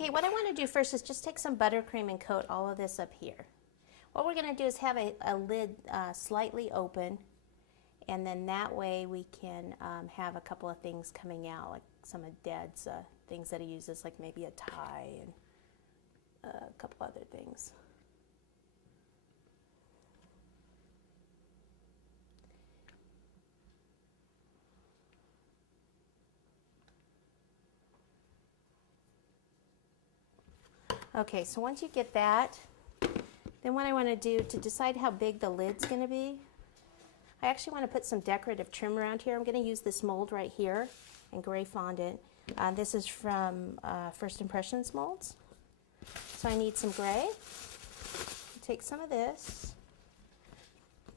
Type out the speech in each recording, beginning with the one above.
Okay, what I want to do first is just take some buttercream and coat all of this up here. What we're going to do is have a lid slightly open, and then that way we can have a couple of things coming out, like some of Dad's things that he uses, like maybe a tie and a couple other things. Okay, so once you get that, then what I want to do to decide how big the lid's going to be, I actually want to put some decorative trim around here. I'm going to use this mold right here in gray fondant. This is from First Impressions molds. So I need some gray. Take some of this.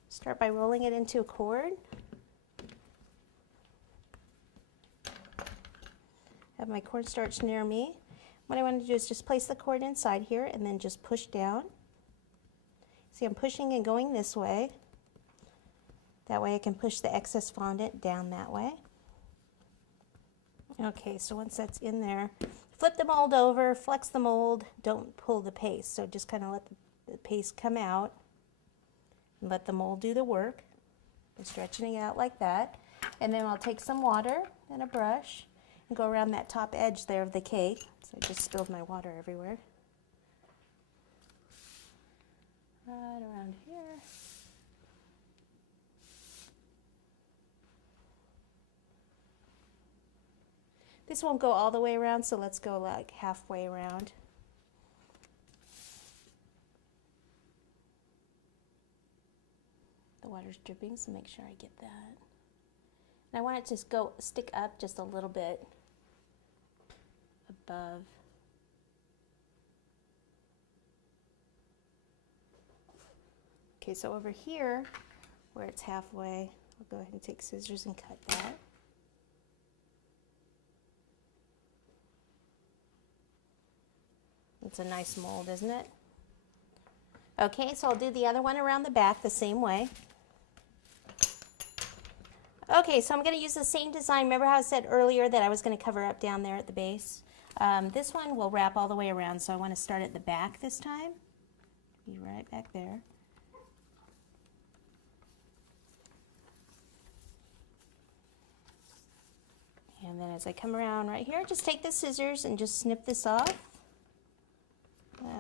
Start by rolling it into a cord. Have my cornstarch near me. What I want to do is just place the cord inside here and then just push down. See, I'm pushing and going this way. That way I can push the excess fondant down that way. Okay, so once that's in there, flip the mold over, flex the mold, don't pull the paste. So just kind of let the paste come out and let the mold do the work. I'm stretching it out like that. And then I'll take some water and a brush and go around that top edge there of the cake. So I just spilled my water everywhere. Right around here. This won't go all the way around, so let's go like halfway around. The water's dripping, so make sure I get that. And I want it to stick up just a little bit above. Okay, so over here, where it's halfway, I'll go ahead and take scissors and cut that. It's a nice mold, isn't it? Okay, so I'll do the other one around the back the same way. Okay, so I'm going to use the same design. Remember how I said earlier that I was going to cover up down there at the base? This one will wrap all the way around, so I want to start at the back this time. Be right back there. And then as I come around right here, just take the scissors and just snip this off.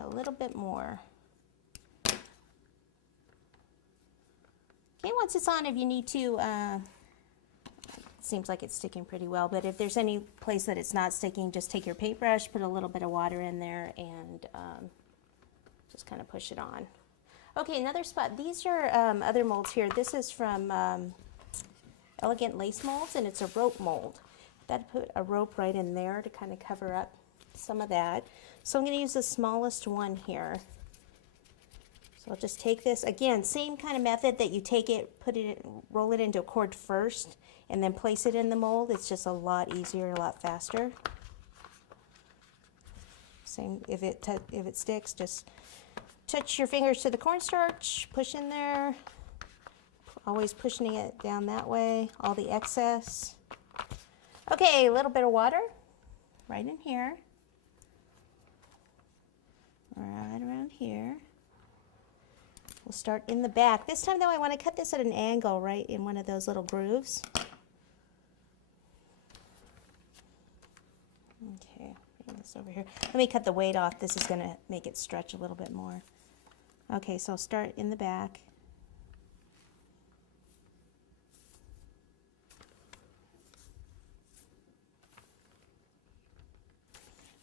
A little bit more. Okay, once it's on, if you need to, it seems like it's sticking pretty well, but if there's any place that it's not sticking, just take your paintbrush, put a little bit of water in there, and just kind of push it on. Okay, another spot. These are other molds here. This is from Elegant Lace Molds, and it's a rope mold. I've got to put a rope right in there to kind of cover up some of that. So I'm going to use the smallest one here. So I'll just take this, again, same kind of method that you take it, roll it into a cord first, and then place it in the mold. It's just a lot easier, a lot faster. Same, if it sticks, just touch your fingers to the cornstarch, push in there, always pushing it down that way, all the excess. Okay, a little bit of water right in here. Right around here. We'll start in the back. This time though, I want to cut this at an angle right in one of those little grooves. Okay, bring this over here. Let me cut the weight off. This is going to make it stretch a little bit more. Okay, so I'll start in the back.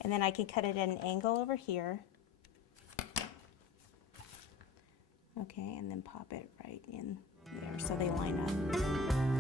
And then I can cut it at an angle over here. Okay, and then pop it right in there so they line up.